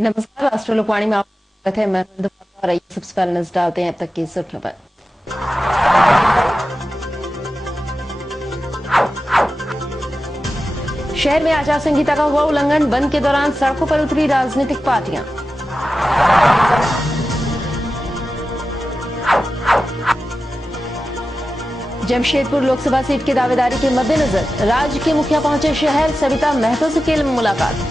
नमस्कार, राष्ट्र लोकवाणी में आपका स्वागत है। मैं और सबसे पहले नजर डालते हैं अब तक की सुर्खियों पर। शहर में आचार संहिता का हुआ उल्लंघन, बंद के दौरान सड़कों पर उतरी राजनीतिक पार्टियां। जमशेदपुर लोकसभा सीट की दावेदारी के मद्देनजर राज्य के मुखिया पहुंचे शहर, सविता महतो से की मुलाकात।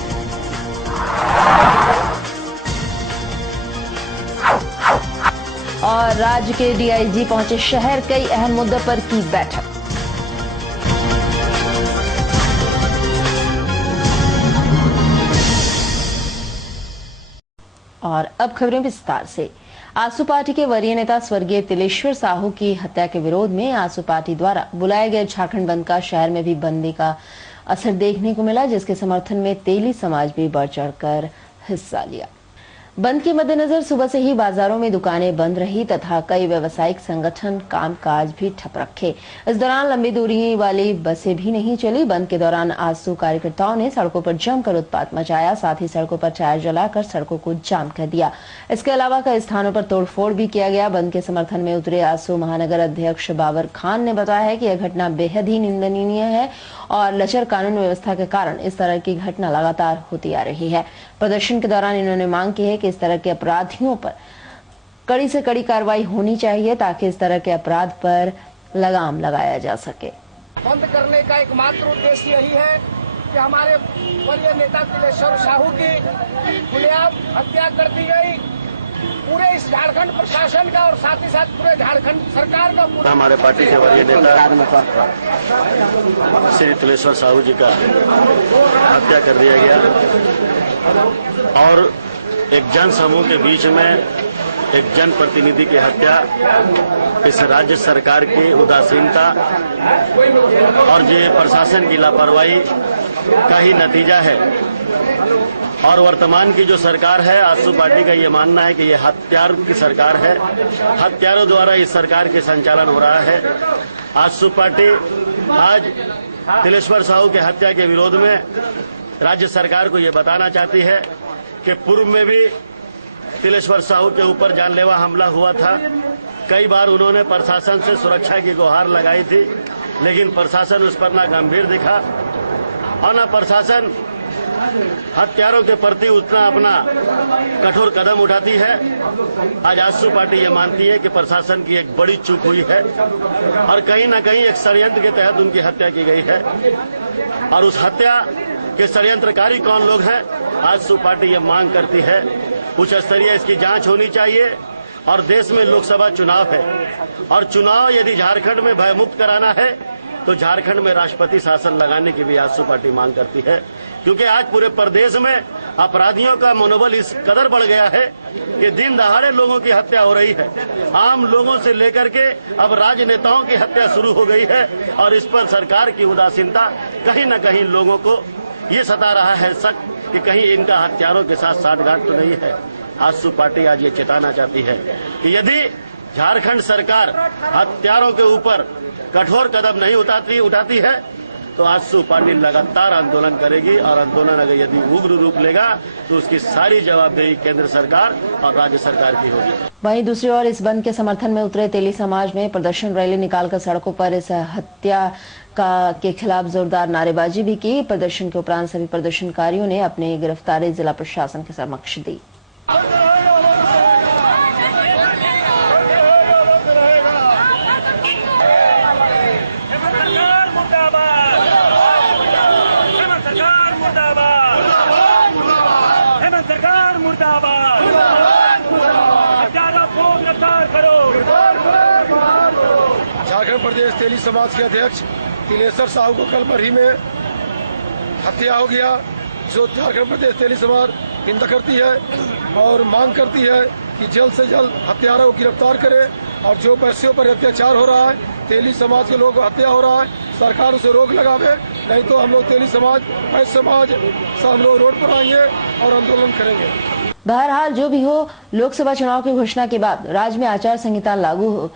और राज्य के डीआईजी पहुंचे शहर, कई अहम मुद्दों पर की बैठक। और अब खबरें विस्तार से। आसू पार्टी के वरीय नेता स्वर्गीय तिलेश्वर साहू की हत्या के विरोध में आसू पार्टी द्वारा बुलाए गए झारखंड बंद का शहर में भी बंदी का असर देखने को मिला, जिसके समर्थन में तेली समाज भी बढ़ चढ़कर हिस्सा लिया। बंद के मद्देनजर सुबह से ही बाजारों में दुकानें बंद रही तथा कई व्यावसायिक संगठन कामकाज भी ठप रखे। इस दौरान लंबी दूरी वाली बसें भी नहीं चली। बंद के दौरान आसू कार्यकर्ताओं ने सड़कों पर जमकर उत्पात मचाया, साथ ही सड़कों पर टायर जलाकर सड़कों को जाम कर दिया। इसके अलावा कई स्थानों पर तोड़फोड़ भी किया गया। बंद के समर्थन में उतरे आसू महानगर अध्यक्ष बाबर खान ने बताया है कि यह घटना बेहद ही निंदनीय है और लचर कानून व्यवस्था के कारण इस तरह की घटना लगातार होती आ रही है। प्रदर्शन के दौरान इन्होंने मांग की है कि इस तरह के अपराधियों पर कड़ी से कड़ी कार्रवाई होनी चाहिए ताकि इस तरह के अपराध पर लगाम लगाया जा सके। बंद करने का एकमात्र उद्देश्य यही है कि हमारे वरीय नेता तिलेश्वर साहू की खुलेआम हत्या कर दी गई। पूरे इस झारखंड प्रशासन का और साथ ही साथ पूरे झारखंड सरकार का हमारे पार्टी के वरीय नेता श्री तिलेश्वर साहू जी का हत्या कर दिया गया और एक जन समूह के बीच में एक जन प्रतिनिधि की हत्या इस राज्य सरकार की उदासीनता और ये प्रशासन की लापरवाही का ही नतीजा है। और वर्तमान की जो सरकार है, आसू पार्टी का ये मानना है कि ये हत्यार की सरकार है, हत्यारों द्वारा इस सरकार के संचालन हो रहा है। आसू पार्टी आज तिलेश्वर साहू की हत्या के विरोध में राज्य सरकार को ये बताना चाहती है कि पूर्व में भी तिलेश्वर साहू के ऊपर जानलेवा हमला हुआ था। कई बार उन्होंने प्रशासन से सुरक्षा की गुहार लगाई थी, लेकिन प्रशासन उस पर ना गंभीर दिखा और न प्रशासन हत्यारों के प्रति उतना अपना कठोर कदम उठाती है। आज आसू पार्टी ये मानती है कि प्रशासन की एक बड़ी चूक हुई है और कहीं न कहीं एक षड्यंत्र के तहत उनकी हत्या की गई है। और उस हत्या के षड्यंत्रकारी कौन लोग हैं, आसू पार्टी ये मांग करती है उच्च स्तरीय इसकी जांच होनी चाहिए। और देश में लोकसभा चुनाव है और चुनाव यदि झारखंड में भयमुक्त कराना है तो झारखंड में राष्ट्रपति शासन लगाने की भी आसू पार्टी मांग करती है, क्योंकि आज पूरे प्रदेश में अपराधियों का मनोबल इस कदर बढ़ गया है कि दिन दहाड़े लोगों की हत्या हो रही है। आम लोगों से लेकर के अब राजनेताओं की हत्या शुरू हो गई है और इस पर सरकार की उदासीनता कहीं न कहीं लोगों को ये सता रहा है शक कि कहीं इनका हत्यारों के साथ साठगांठ तो नहीं है। आसू पार्टी आज ये चेताना चाहती है कि यदि झारखंड सरकार हत्यारों के ऊपर कठोर कदम नहीं उठाती है तो आसू पार्टी लगातार आंदोलन करेगी और आंदोलन अगर यदि उग्र रूप लेगा तो उसकी सारी जवाबदेही केंद्र सरकार और राज्य सरकार की होगी। वहीं दूसरी ओर इस बंद के समर्थन में उतरे तेली समाज में प्रदर्शन रैली निकालकर सड़कों पर इस हत्या के खिलाफ जोरदार नारेबाजी भी की। प्रदर्शन के उपरांत सभी प्रदर्शनकारियों ने अपनी गिरफ्तारी जिला प्रशासन के समक्ष दी। झारखंड प्रदेश तेली समाज के अध्यक्ष तिलेश्वर साहू को कल बरही में हत्या हो गया, जो झारखंड प्रदेश तेली समाज निंदा करती है और मांग करती है कि जल्द से जल्द हत्यारों को गिरफ्तार करे। और जो पैसों पर अत्याचार हो रहा है, तेली समाज के लोगों को हत्या हो रहा है, सरकार उसे रोक लगावे, नहीं तो हम लोग तेली समाज पैस समाज सब हम लोग रोड पर आएंगे और आंदोलन करेंगे। बहरहाल जो भी हो, लोकसभा चुनाव की घोषणा के बाद राज्य में आचार संहिता लागू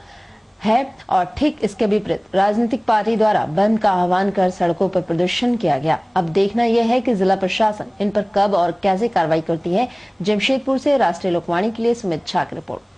है और ठीक इसके विपरीत राजनीतिक पार्टी द्वारा बंद का आह्वान कर सड़कों पर प्रदर्शन किया गया। अब देखना यह है कि जिला प्रशासन इन पर कब और कैसे कार्रवाई करती है। जमशेदपुर से राष्ट्रीय लोकवाणी के लिए सुमित झा की रिपोर्ट।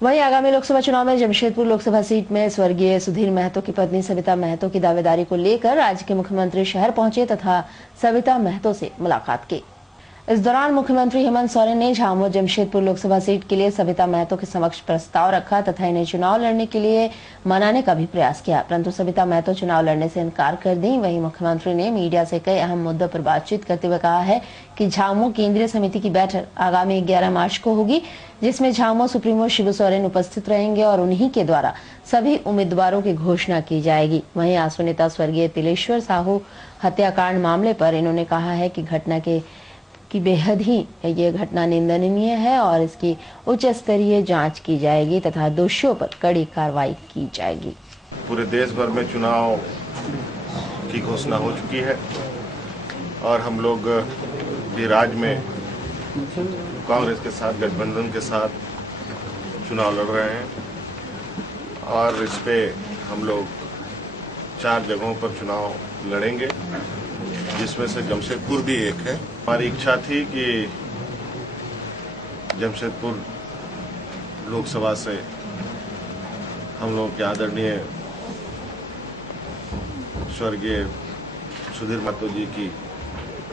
वहीं आगामी लोकसभा चुनाव में जमशेदपुर लोकसभा सीट में स्वर्गीय सुधीर महतो की पत्नी सविता महतो की दावेदारी को लेकर राज्य के मुख्यमंत्री शहर पहुंचे तथा सविता महतो से मुलाकात की। इस दौरान मुख्यमंत्री हेमंत सोरेन ने झामुमो जमशेदपुर लोकसभा सीट के लिए सविता महतो के समक्ष प्रस्ताव रखा तथा इन्हें चुनाव लड़ने के लिए मनाने का भी प्रयास किया, परंतु सविता महतो चुनाव लड़ने से इनकार कर दी। वहीं मुख्यमंत्री ने मीडिया से कई अहम मुद्दों पर बातचीत करते हुए कहा है कि झामुमो केंद्रीय समिति की बैठक आगामी 11 मार्च को होगी, जिसमें झामुमो सुप्रीमो शिबू सोरेन उपस्थित रहेंगे और उन्हीं के द्वारा सभी उम्मीदवारों की घोषणा की जाएगी। वहीं आसू नेता स्वर्गीय तिलेश्वर साहू हत्याकांड मामले पर इन्होंने कहा है कि घटना की बेहद ही ये घटना निंदनीय है और इसकी उच्च स्तरीय जांच की जाएगी तथा दोषियों पर कड़ी कार्रवाई की जाएगी। पूरे देश भर में चुनाव की घोषणा हो चुकी है और हम लोग भी राज्य में कांग्रेस के साथ गठबंधन के साथ चुनाव लड़ रहे हैं और इस पे हम लोग 4 जगहों पर चुनाव लड़ेंगे, जिसमें से जमशेदपुर भी एक है। हमारी इच्छा थी कि जमशेदपुर लोकसभा से हम लोग के आदरणीय स्वर्गीय सुधीर महतो जी की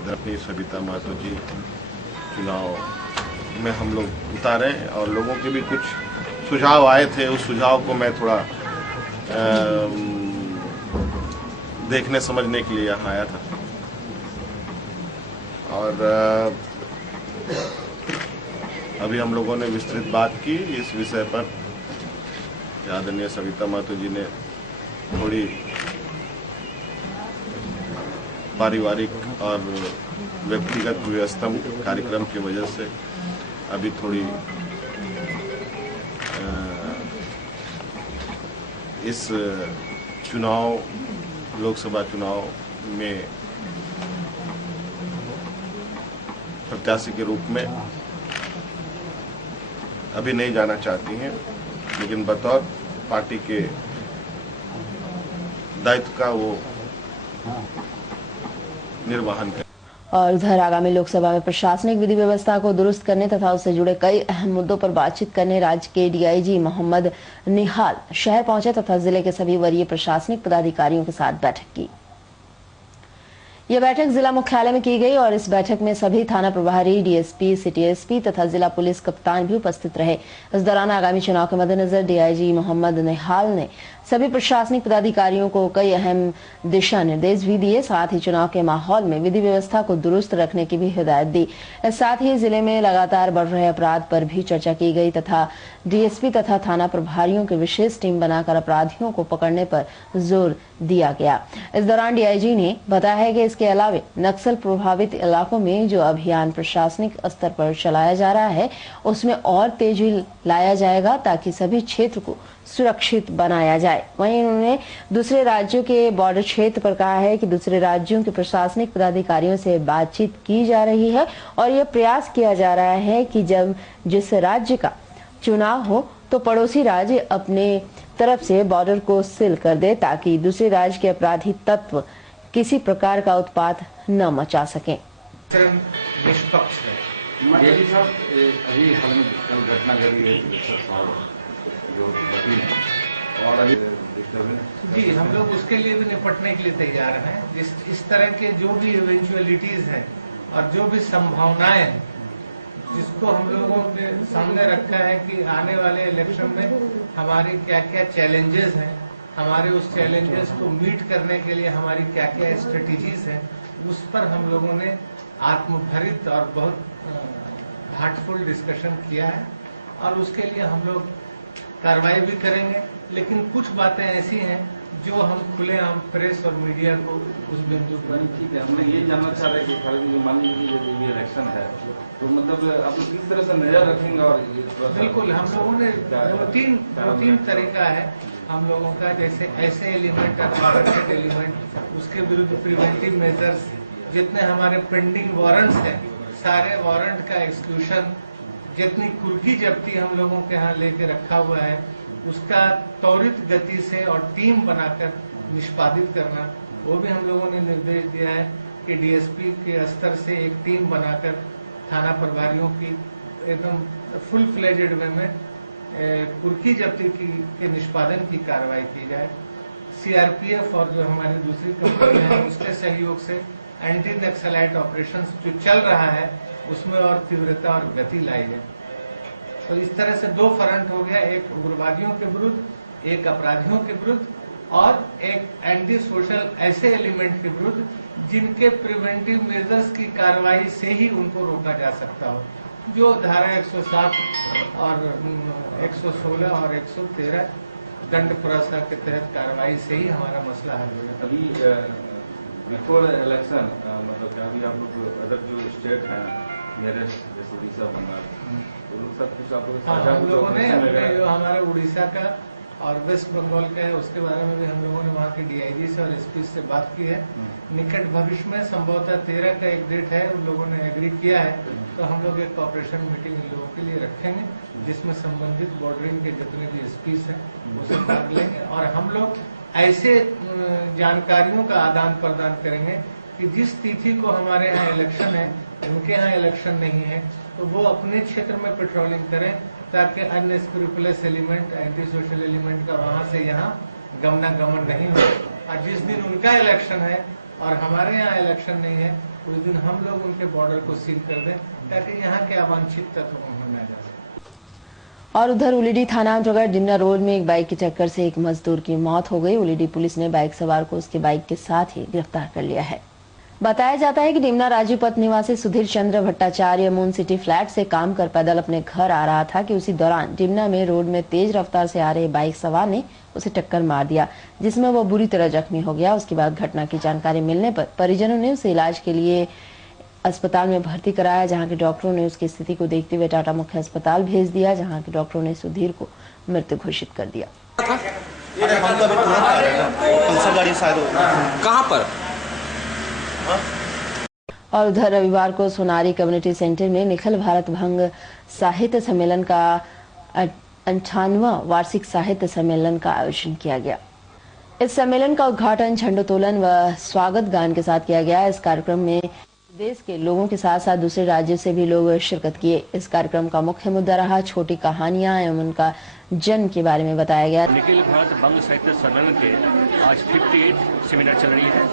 धर्मपत्नी सविता महतो जी चुनाव में हम लोग उतारे और लोगों के भी कुछ सुझाव आए थे। उस सुझाव को मैं थोड़ा देखने समझने के लिए यहाँ आया था और अभी हम लोगों ने विस्तृत बात की इस विषय पर। आदरणीय सविता महतो जी ने थोड़ी पारिवारिक और व्यक्तिगत व्यस्तम कार्यक्रम की वजह से अभी थोड़ी इस चुनाव लोकसभा चुनाव में प्रत्याशी के रूप में अभी नहीं जाना चाहती हैं, लेकिन बतौर पार्टी के दायित्व का वो निर्वहन करें। और उधर आगामी लोकसभा में प्रशासनिक विधि व्यवस्था को दुरुस्त करने तथा उससे जुड़े कई अहम मुद्दों पर बातचीत करने राज्य के डीआईजी मोहम्मद निहाल शहर पहुंचे तथा जिले के सभी वरीय प्रशासनिक पदाधिकारियों के साथ बैठक की। यह बैठक जिला मुख्यालय में की गई और इस बैठक में सभी थाना प्रभारी, डीएसपी, सिटी एसपी तथा जिला पुलिस कप्तान भी उपस्थित रहे। इस दौरान आगामी चुनाव के मद्देनजर डीआईजी मोहम्मद निहाल ने सभी प्रशासनिक पदाधिकारियों को कई अहम दिशा निर्देश भी दिए। साथ ही चुनाव के माहौल में विधि व्यवस्था को दुरुस्त रखने की भी हिदायत दी। साथ ही जिले में लगातार बढ़ रहे अपराध पर भी चर्चा की गई तथा डीएसपी तथा थाना प्रभारियों की विशेष टीम बनाकर अपराधियों को पकड़ने पर जोर दिया गया। इस दौरान डीआईजी ने बताया है कि इसके अलावा नक्सल प्रभावित इलाकों में जो अभियान प्रशासनिक स्तर पर चलाया जा रहा है उसमें और तेजी लाया जाएगा ताकि सभी क्षेत्र को सुरक्षित बनाया जाए। वहीं उन्होंने दूसरे राज्यों के बॉर्डर क्षेत्र पर कहा है कि दूसरे राज्यों के प्रशासनिक पदाधिकारियों से बातचीत की जा रही है और यह प्रयास किया जा रहा है कि जब जिस राज्य का चुनाव हो तो पड़ोसी राज्य अपने तरफ से बॉर्डर को सील कर दे ताकि दूसरे राज्य के अपराधी तत्व किसी प्रकार का उत्पात न मचा सकें। निष्पक्ष है। अभी हाल में घटना घटी है और अभी जी हम लोग उसके लिए भी निपटने के लिए तैयार हैं। इस तरह के जो भी इवेंचुअलिटीज हैं और जो भी संभावनाएं हैं जिसको हम लोगों के सामने रखा है कि आने वाले इलेक्शन में हमारे क्या क्या चैलेंजेस हैं, हमारे उस चैलेंजेस को मीट करने के लिए हमारी क्या क्या स्ट्रेटेजीज हैं, उस पर हम लोगों ने आत्मभरित और बहुत हार्टफुल डिस्कशन किया है और उसके लिए हम लोग कार्रवाई भी करेंगे। लेकिन कुछ बातें ऐसी हैं जो हम खुलेआम प्रेस और मीडिया को उस बिंदु पर। ठीक है, हमने ये जानना चाह रहे हैं कि खाली जो मान लीजिए ये इलेक्शन है तो मतलब आप लोग किस तरह से नजर रखेंगे? और बिल्कुल हम लोगों ने दो तीन तरीका है हम लोगों का, जैसे ऐसे एलिमेंट अनवांटेड एलिमेंट, उसके विरुद्ध प्रिवेंटिव मेजर्स, जितने हमारे पेंडिंग वारंट्स हैं सारे वारंट का एक्सक्लूशन, जितनी कुर्की जब्ती हम लोगों के यहाँ लेके रखा हुआ है उसका त्वरित गति से और टीम बनाकर निष्पादित करना, वो भी हम लोगों ने निर्देश दिया है कि डीएसपी के स्तर से एक टीम बनाकर थाना प्रभारियों की एकदम फुल फ्लेजेड वे में कुर्की जब्ती के निष्पादन की कार्रवाई की जाए। सीआरपीएफ और जो हमारी दूसरी कंपनी है उसके सहयोग से एंटी नक्सलाइट ऑपरेशंस जो चल रहा है उसमें और तीव्रता और गति लाई जाए। तो इस तरह से दो फ्रंट हो गया, एक उग्रवादियों के विरुद्ध, एक अपराधियों के विरुद्ध और एक एंटी सोशल ऐसे एलिमेंट के विरुद्ध जिनके प्रिवेंटिव मेजर्स की कार्रवाई से ही उनको रोका जा सकता हो, जो धारा 107 और 116 और 113 दंड पुरस्कार के तहत कार्रवाई से ही हमारा मसला हल होगा। अभी बिफोर इलेक्शन मतलब अभी आप लोग अदर जो स्टेट है नियरेस्ट जैसे उड़ीसा, बंगाल, तो सब कुछ आप लोग हम लोगों ने अपने जो हमारे उड़ीसा का और वेस्ट बंगाल का है उसके बारे में भी हम लोगों ने वहाँ के डीआईजी से और एसपी से बात की है। निकट भविष्य में संभवतः 13 का एक डेट है, उन लोगों ने एग्री किया है, तो हम लोग एक ऑपरेशन मीटिंग इन लोगों के लिए रखेंगे जिसमें संबंधित बॉर्डरिंग के जितने भी एसपी हैं वो सब भाग लेंगे और हम लोग ऐसे जानकारियों का आदान प्रदान करेंगे कि जिस तिथि को हमारे यहाँ इलेक्शन है उनके यहाँ इलेक्शन नहीं है तो वो अपने क्षेत्र में पेट्रोलिंग करें ताकि अन्य scrupulous element, anti social element का वहाँ से यहाँ गमनागमन नहीं हो। और जिस दिन उनका इलेक्शन है और हमारे यहाँ इलेक्शन नहीं है उस दिन हम लोग उनके बॉर्डर को सील कर दें ताकि यहाँ के अवांछित तत्व को न जा सके। और उधर उलीडी थाना अंतर्गत डिमना रोड में एक बाइक की टक्कर से एक मजदूर की मौत हो गई। उलीडी पुलिस ने बाइक सवार को उसके बाइक के साथ ही गिरफ्तार कर लिया है। बताया जाता है कि डिमना राजूपथ निवासी सुधीर चंद्र भट्टाचार्य मून सिटी फ्लैट से काम कर पैदल अपने घर आ रहा था कि उसी दौरान डिमना में रोड में तेज रफ्तार से आ रहे बाइक सवार ने उसे टक्कर मार दिया, जिसमें वो बुरी तरह जख्मी हो गया। उसके बाद घटना की जानकारी मिलने पर परिजनों ने उसे इलाज के लिए अस्पताल में भर्ती कराया, जहां के डॉक्टरों ने उसकी स्थिति को देखते हुए टाटा मुख्य अस्पताल भेज दिया, जहां के डॉक्टरों ने सुधीर को मृत घोषित कर दिया। कहाँ पर? और उधर रविवार को सोनारी कम्युनिटी सेंटर में निखिल भारत भंग साहित्य सम्मेलन का 58वां वार्षिक साहित्य सम्मेलन का आयोजन किया गया। इस सम्मेलन का उद्घाटन झंडोत्तोलन व स्वागत गान के साथ किया गया। इस कार्यक्रम में देश के लोगों के साथ साथ दूसरे राज्यों से भी लोग शिरकत किए। इस कार्यक्रम का मुख्य मुद्दा रहा छोटी कहानियां एवं उनका जन्म के बारे में बताया गया। निखिल भारत भंग साहित्य सम्मेलन के आज 58 सेमिनार चल रही है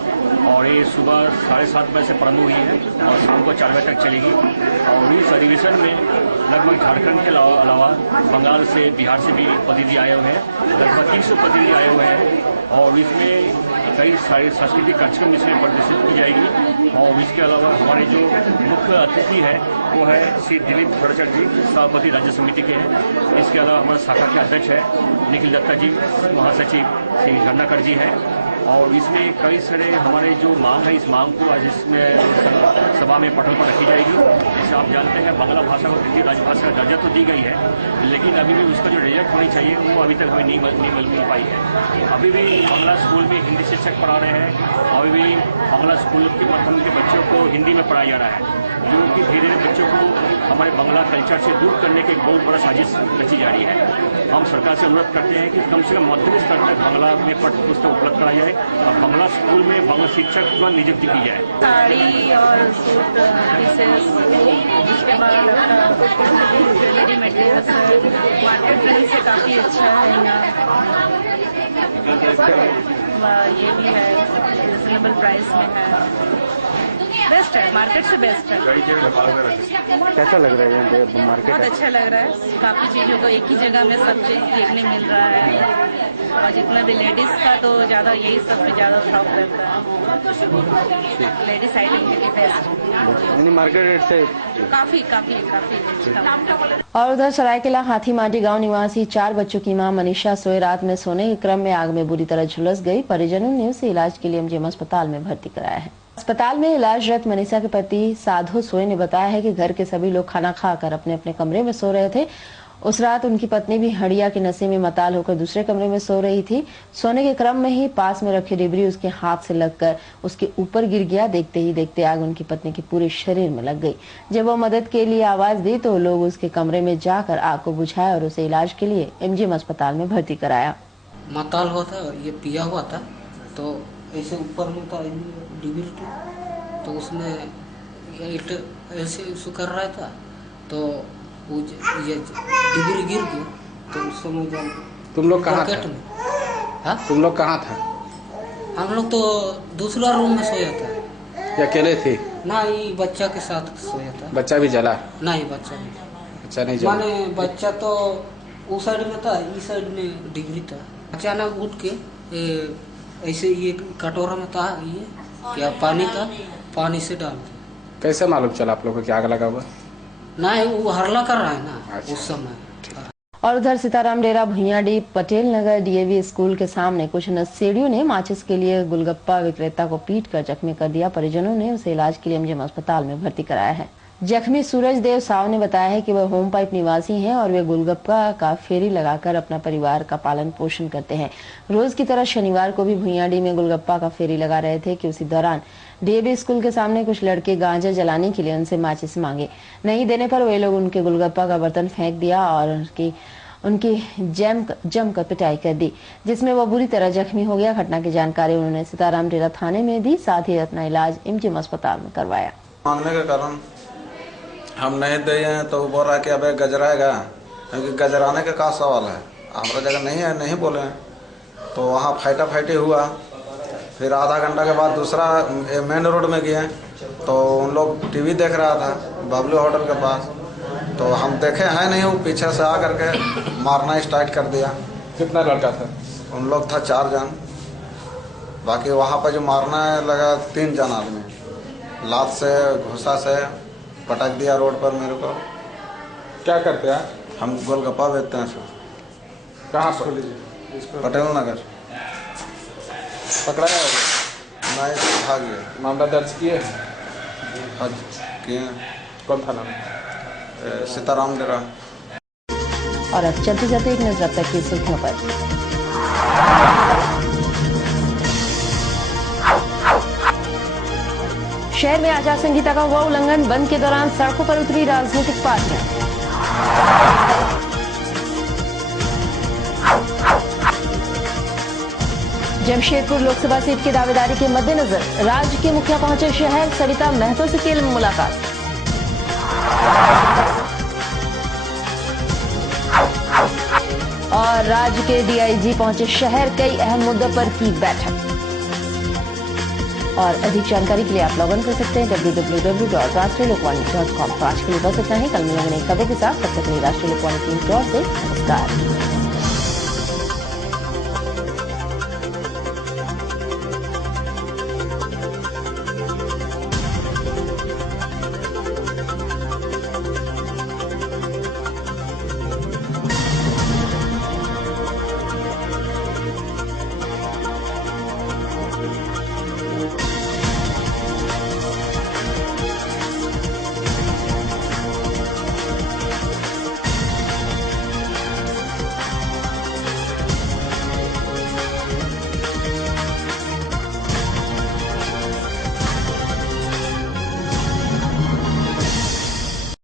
और ये सुबह 7:30 बजे से प्रारंभ हुई है और शाम को 4 बजे तक चलेगी। और इस अधिवेशन में लगभग झारखंड के अलावा बंगाल से, बिहार से भी प्रतिनिधि आए हुए हैं, लगभग 300 प्रतिनिधि आए हुए हैं और इसमें कई सारे सांस्कृतिक कार्यक्रम इसमें प्रदर्शित की जाएगी। और इसके अलावा हमारे जो मुख्य अतिथि है वो है श्री दिलीप भट्टाचार्य जी, सभापति राज्य समिति के हैं। इसके अलावा हमारे शाखा के अध्यक्ष है निखिल दत्ता जी, महासचिव श्री झरनाकर जी हैं। और इसमें कई सारे हमारे जो मांग है, इस मांग को आज इसमें सभा में पटल पर रखी जाएगी। जैसे आप जानते हैं बांग्ला भाषा को द्वितीय राजभाषा का दर्जा तो दी गई है, लेकिन अभी भी उसका जो रिजल्ट होनी चाहिए वो अभी तक हमें नहीं मिल पाई है। अभी भी बांग्ला स्कूल में हिंदी शिक्षक पढ़ा रहे हैं, अभी भी बांग्ला स्कूल के माध्यम के बच्चों को हिंदी में पढ़ाया जा रहा है, जो कि धीरे धीरे बच्चों को हमारे बांग्ला कल्चर से दूर करने की एक बहुत बड़ा साजिश रची जा रही है। हम सरकार से अनुरोध करते हैं कि कम से कम मध्यम स्तर तक बांग्ला में पाठ्य पुस्तक उपलब्ध कराई जाए और बांग्ला स्कूल में बांग्ला शिक्षक की नियुक्ति की जाए। साड़ी और सूट पीसेस, उसके बाद ज्वेलरी मटेरियल्स मार्केट प्राइस से काफ़ी अच्छा है यहाँ। ये भी है रिजनेबल प्राइस में है, बेस्ट है, मार्केट से बेस्ट है। कैसा लग रहा है यहाँ मार्केट? बहुत अच्छा लग रहा है, काफ़ी चीज़ों को एक ही जगह में सब चीज़ देखने मिल रहा है और जितना भी लेडीज़ का तो ज़्यादा यही सब पे ज़्यादा शौक रहता है। लेडीज आइटम के लिए बेस्ट। यानी मार्केट रेट से काफी काफी काफी। और उधर सरायकेला हाथीमाटी गांव निवासी 4 बच्चों की मां मनीषा सोए रात में सोने के क्रम में आग में बुरी तरह झुलस गई। परिजनों ने उसे इलाज के लिए एमजीएम अस्पताल में भर्ती कराया है। अस्पताल में इलाजरत मनीषा के पति साधु सोए ने बताया है कि घर के सभी लोग खाना खाकर अपने अपने कमरे में सो रहे थे। उस रात उनकी पत्नी भी हड़िया के नशे में मताल होकर दूसरे कमरे में सो रही थी। सोने के क्रम में ही पास में रखी डिबरी उसके हाथ से लगकर उसके ऊपर गिर गया। देखते ही देखते आग उनकी पत्नी के पूरे शरीर में लग गई। जब वो मदद के लिए आवाज दी तो लोग उसके कमरे में जाकर आग को बुझाया और उसे इलाज के लिए एमजीएम अस्पताल में भर्ती कराया। मताल हुआ था, ये पिया हुआ था, तो ऐसे ऊपर में था डिबरी, तो उसमें ऐसे कर रहा था, तो ये डिबरी गिर गया। तो उस समय जब तुम लोग कहाँ थे? हाँ? तुम लोग कहाँ था? हम लोग तो दूसरा रूम में सोया था। या अकेले थे? नहीं, बच्चा के साथ सोया था। बच्चा भी जला? नहीं, बच्चा नहीं जला। माने बच्चा तो उस साइड में था, इस साइड में डिबरी था। अचानक उठ के ऐसे ये कटोरा में था, ये क्या पानी था, पानी से डाल दिया। कैसे मालूम चला आप लोगों को कि आग लगा हुआ? नहीं, वो हरला कर रहा है ना उस समय। और उधर सीताराम डेरा भुइयाडी पटेल नगर डीएवी स्कूल के सामने कुछ नक्सलियों ने माचिस के लिए गुलगप्पा विक्रेता को पीटकर जख्मी कर दिया। परिजनों ने उसे इलाज के लिए एमजीएम अस्पताल में भर्ती कराया है। जख्मी सूरज देव साव ने बताया है कि वह होम पाइप निवासी हैं और वे गुलगप्पा का फेरी लगाकर अपना परिवार का पालन पोषण करते हैं। रोज की तरह शनिवार को भी भुइयाडी में गुलगप्पा का फेरी लगा रहे थे कि उसी दौरान डीएवी स्कूल के सामने कुछ लड़के गांजा जलाने के लिए उनसे माचिस मांगे। नहीं देने पर वे लोग उनके गुलगप्पा का बर्तन फेंक दिया और उनकी जमकर पिटाई कर दी, जिसमें वह बुरी तरह जख्मी हो गया। घटना की जानकारी उन्होंने सीताराम डेरा थाने में दी, साथ ही अपना इलाज एमजीएम अस्पताल में करवाया। मांगने के कारण हम नहीं दे हैं तो वो बोल रहा है कि अबे गजराएगा, क्योंकि गजराने का क्या सवाल है, हमारा जगह नहीं है, नहीं बोले। तो वहाँ फाइटा फाइटी हुआ। फिर आधा घंटा के बाद दूसरा मेन रोड में गए तो उन लोग टीवी देख रहा था बबलू होटल के पास। तो हम देखे हैं नहीं, वो पीछे से आ करके मारना स्टार्ट कर दिया। कितना लड़का था? उन लोग था 4 जन। बाकी वहाँ पर जो मारना लगा 3 जन आदमी, लात से घुसा से पटक दिया रोड पर मेरे को। क्या करते हैं? हम गोलगप्पा बेचते हैं सर। कहाँ पर? पटेल नगर। पकड़ाया? नहीं, भाग गया। मामला दर्ज किए? हाँ किए। कौन थाना में? सीताराम डेरा। और अब चलते चलते एक नजर अब तक की सुर्खियों पर। शहर में आचार संहिता का हुआ उल्लंघन, बंद के दौरान सड़कों पर उतरी राजनीतिक पार्टियां। जमशेदपुर लोकसभा सीट की दावेदारी के मद्देनजर राज्य के मुखिया पहुंचे शहर, सरिता महतो से की मुलाकात। और राज्य के डीआईजी पहुंचे शहर, कई अहम मुद्दों पर की बैठक। और अधिक जानकारी के लिए आप लॉग इन कर सकते हैं www.rashtriya lokvani.com। तो आज के लिए बस इतना ही। कल मिलेंगे नई खबर के साथ, तब तक के लिए राष्ट्रीय लोकवानी टीम की ओर से नमस्कार।